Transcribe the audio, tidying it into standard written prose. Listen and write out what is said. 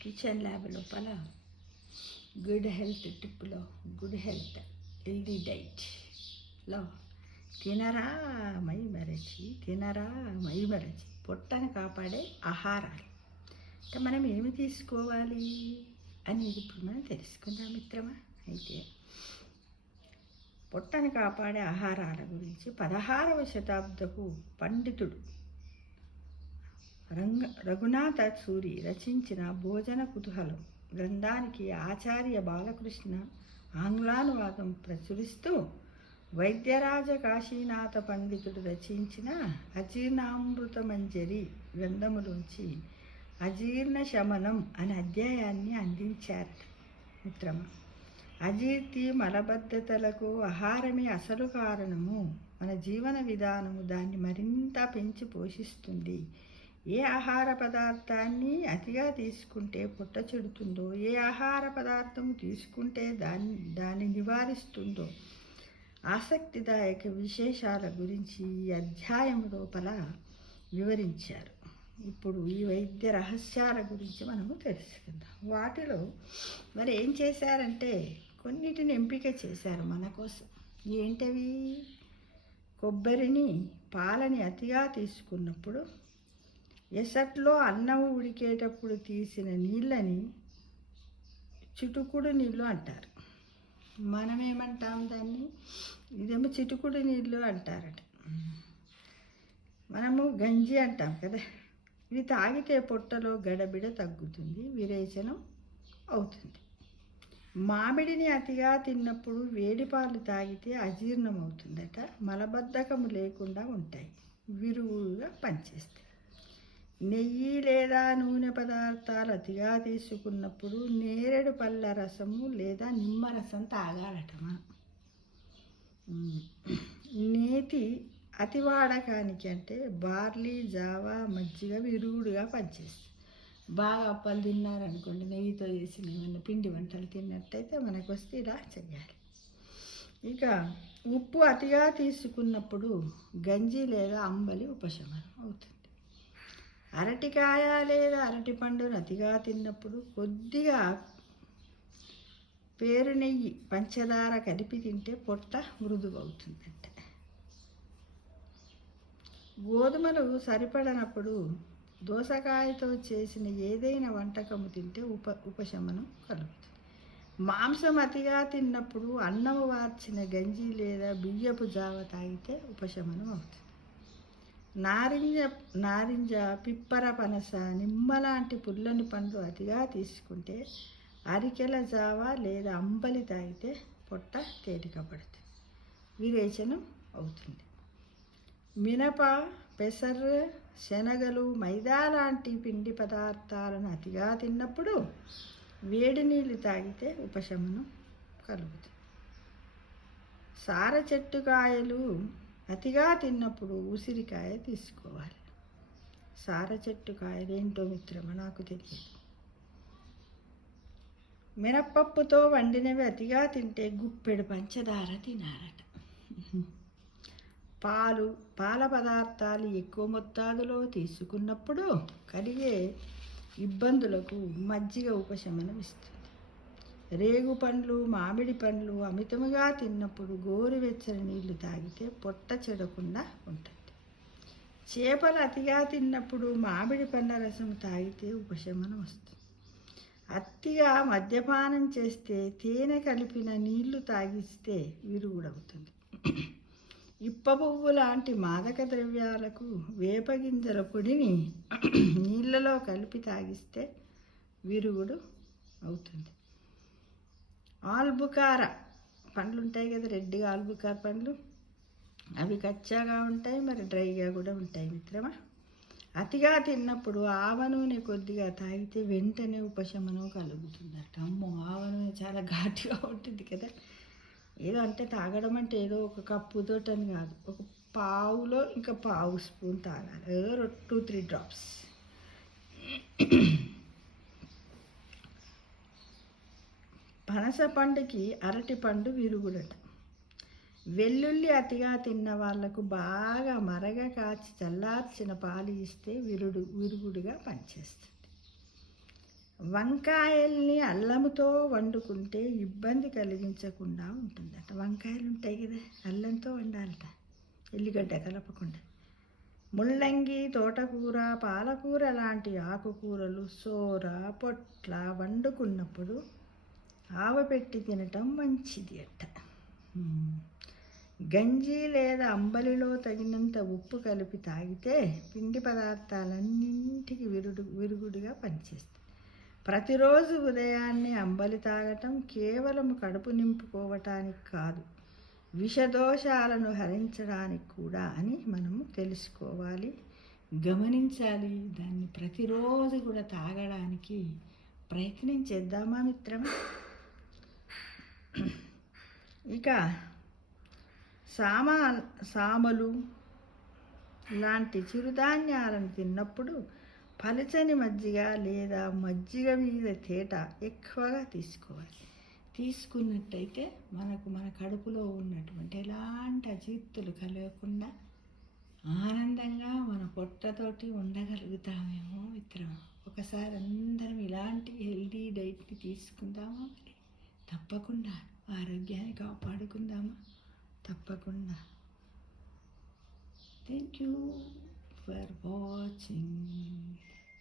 Kitchen lab లోపల good health టిప్లో good health healthy డైట్లో తినరా మై మరచి పొట్టను కాపాడే ఆహారాలు అంటే మనం ఏమి తీసుకోవాలి అనేది ఇప్పుడు మనం తెలుసుకుందాం మిత్రమా. అయితే పొట్టను కాపాడే ఆహారాల గురించి 16వ శతాబ్దపు పండితుడు రఘునాథ సూరి రచించిన భోజన కుతూహలం గ్రంథానికి ఆచార్య బాలకృష్ణ ఆంగ్లానువాదం ప్రచురిస్తూ వైద్యరాజ కాశీనాథ పండితుడు రచించిన అజీర్ణామృతమంజరి గ్రంథములోంచి అజీర్ణ శమనం అనే అధ్యాయాన్ని అందించారు మిత్రమా. అజీర్తి మలబద్ధతలకు ఆహారమే అసలు కారణము. మన జీవన విధానము దాన్ని మరింత పెంచి పోషిస్తుంది. ఏ ఆహార పదార్థాన్ని అతిగా తీసుకుంటే పొట్ట చెడుతుందో, ఏ ఆహార పదార్థం తీసుకుంటే దాన్ని నివారిస్తుందో ఆసక్తిదాయక విశేషాల గురించి ఈ అధ్యాయం లోపల వివరించారు. ఇప్పుడు ఈ వైద్య రహస్యాల గురించి మనము తెలుసుకుందాం. వాటిలో మరి ఏం చేశారంటే కొన్నిటిని ఎంపిక చేశారు మన కోసం. ఏంటవి? కొబ్బరిని పాలని అతిగా తీసుకున్నప్పుడు, ఎసట్లో అన్నం ఉడికేటప్పుడు తీసిన నీళ్ళని చిటుకుడు నీళ్ళు అంటారు. మనమేమంటాం దాన్ని? ఇదేమో చిటుకుడు నీళ్ళు అంటారట. మనము గంజి అంటాం కదా. ఇవి తాగితే పొట్టలో గడబిడ తగ్గుతుంది, విరేచనం అవుతుంది. మామిడిని అతిగా తిన్నప్పుడు వేడి పాలు తాగితే అజీర్ణం అవుతుందట. మలబద్ధకము లేకుండా ఉంటాయి, విరుగుగా పనిచేస్తాయి. నెయ్యి లేదా నూనె పదార్థాలు అతిగా తీసుకున్నప్పుడు నేరేడు పళ్ళ రసము లేదా నిమ్మరసం తాగాలట మనం. నేతి అతి వాడకానికి అంటే బార్లీ, జావా, మజ్జిగ విరుగుడుగా పనిచేస్తాయి. బాగా అప్పాలు తిన్నారనుకోండి, నెయ్యితో చేసిన ఏమన్నా పిండి వంటలు తిన్నట్టయితే మనకు వస్తే ఇలా చేయాలి. ఇక ఉప్పు అతిగా తీసుకున్నప్పుడు గంజి లేదా అంబలి ఉపశమనం అవుతుంది. అరటికాయ లేదా అరటిపండును అతిగా తిన్నప్పుడు కొద్దిగా పేరు నెయ్యి, పంచదార కలిపి తింటే పొట్ట మృదువవుతుందంట. గోధుమలు సరిపడనప్పుడు దోసకాయతో చేసిన ఏదైనా వంటకము తింటే ఉపశమనం కలుగుతుంది. మాంసం అతిగా తిన్నప్పుడు అన్నము వార్చిన గంజి లేదా బియ్యపు జావ తాగితే ఉపశమనం అవుతుంది. నారింజ, పిప్పర, పనస, నిమ్మ లాంటి పుల్లని పండ్లు అతిగా తీసుకుంటే, అరికెల జావ లేదా అంబలి తాగితే పొట్ట తేలికపడుతుంది, విరేచనం అవుతుంది. మినప, పెసర, శనగలు, మైదా లాంటి పిండి పదార్థాలను అతిగా తిన్నప్పుడు వేడి నీళ్ళు తాగితే ఉపశమనం కలుగుతుంది. సార చెట్టు కాయలు అతిగా తిన్నప్పుడు ఉసిరికాయ తీసుకోవాలి. సార చెట్టు కాయలు ఏంటో మిత్రమా నాకు తెలియదు. మినప్పప్పుతో వండినవి అతిగా తింటే గుప్పెడు పంచదార తినాలట. పాల పదార్థాలు ఎక్కువ మొత్తాదులో తీసుకున్నప్పుడు కలిగే ఇబ్బందులకు మజ్జిగ ఉపశమనం ఇస్తుంది. రేగు పండ్లు, మామిడి పండ్లు అమితముగా తిన్నప్పుడు గోరువెచ్చని నీళ్లు తాగితే పొట్ట చెడకుండా ఉంటుంది. చేపలు అతిగా తిన్నప్పుడు మామిడి పండ్ల రసం తాగితే ఉపశమనం వస్తుంది. అతిగా మద్యపానం చేస్తే తేనె కలిపిన నీళ్లు తాగిస్తే విరుగుడవుతుంది. ఇప్ప పువ్వు లాంటి మాదక ద్రవ్యాలకు వేపగింజల పొడిని నీళ్ళలో కలిపి తాగిస్తే విరుగుడు అవుతుంది. ఆల్బుకార పండ్లు ఉంటాయి కదా, రెడ్గా ఆల్బుకార పండ్లు, అవి కచ్చాగా ఉంటాయి, మరి డ్రైగా కూడా ఉంటాయి మిత్రమా. అతిగా తిన్నప్పుడు ఆవ నూనె కొద్దిగా తాగితే వెంటనే ఉపశమనం కలుగుతుందట. అమ్మో, ఆవ నూనె చాలా ఘాటుగా ఉంటుంది కదా. ఏదో అంటే తాగడం అంటే ఏదో ఒక కప్పుతోటని కాదు, ఒక పావులో ఇంకా పావు స్పూన్ తాగాలి, ఏదో 2-3 డ్రాప్స్. పనస పండుకి అరటి పండు విరుగుడట. వెల్లుల్లి అతిగా తిన్న వాళ్లకు బాగా మరగ కాచి చల్లార్చిన పాలు ఇస్తే విరుగుడుగా పనిచేస్తుంది. వంకాయల్ని అల్లంతో వండుకుంటే ఇబ్బంది కలిగించకుండా ఉంటుందట. వంకాయలు ఉంటాయి కదా, అల్లంతో వండాలట, ఎల్లిగడ్డ కలపకుండా. ముల్లంగి, తోటకూర, పాలకూర లాంటి ఆకుకూరలు, సోర, పొట్ల వండుకున్నప్పుడు ఆవపెట్టి తినటం మంచిది అట. గంజి లేదా అంబలిలో తగినంత ఉప్పు కలిపి తాగితే పిండి పదార్థాలన్నింటికి విరుగుడుగా పనిచేస్తుంది. ప్రతిరోజు ఉదయాన్నే అంబలి తాగటం కేవలం కడుపు నింపుకోవటానికి కాదు, విషదోషాలను హరించడానికి కూడా అని మనము తెలుసుకోవాలి, గమనించాలి. దాన్ని ప్రతిరోజు కూడా తాగడానికి ప్రయత్నం చేద్దామా మిత్రమా? ఇక సామలు లాంటి చిరుధాన్యాలను తిన్నప్పుడు పలచని మజ్జిగ లేదా మజ్జిగ మీద తేట ఎక్కువగా తీసుకోవాలి. తీసుకున్నట్టయితే మన కడుపులో ఉన్నటువంటి ఎలాంటి అజీర్తులు కలగకుండా ఆనందంగా మన పొట్టతోటి ఉండగలుగుతామేమో మిత్రమా. ఒకసారి అందరం ఇలాంటి హెల్దీ డైట్ని తీసుకుందామా? మరి తప్పకుండా ఆరోగ్యాన్ని కాపాడుకుందామా? తప్పకుండా. Thank you for watching.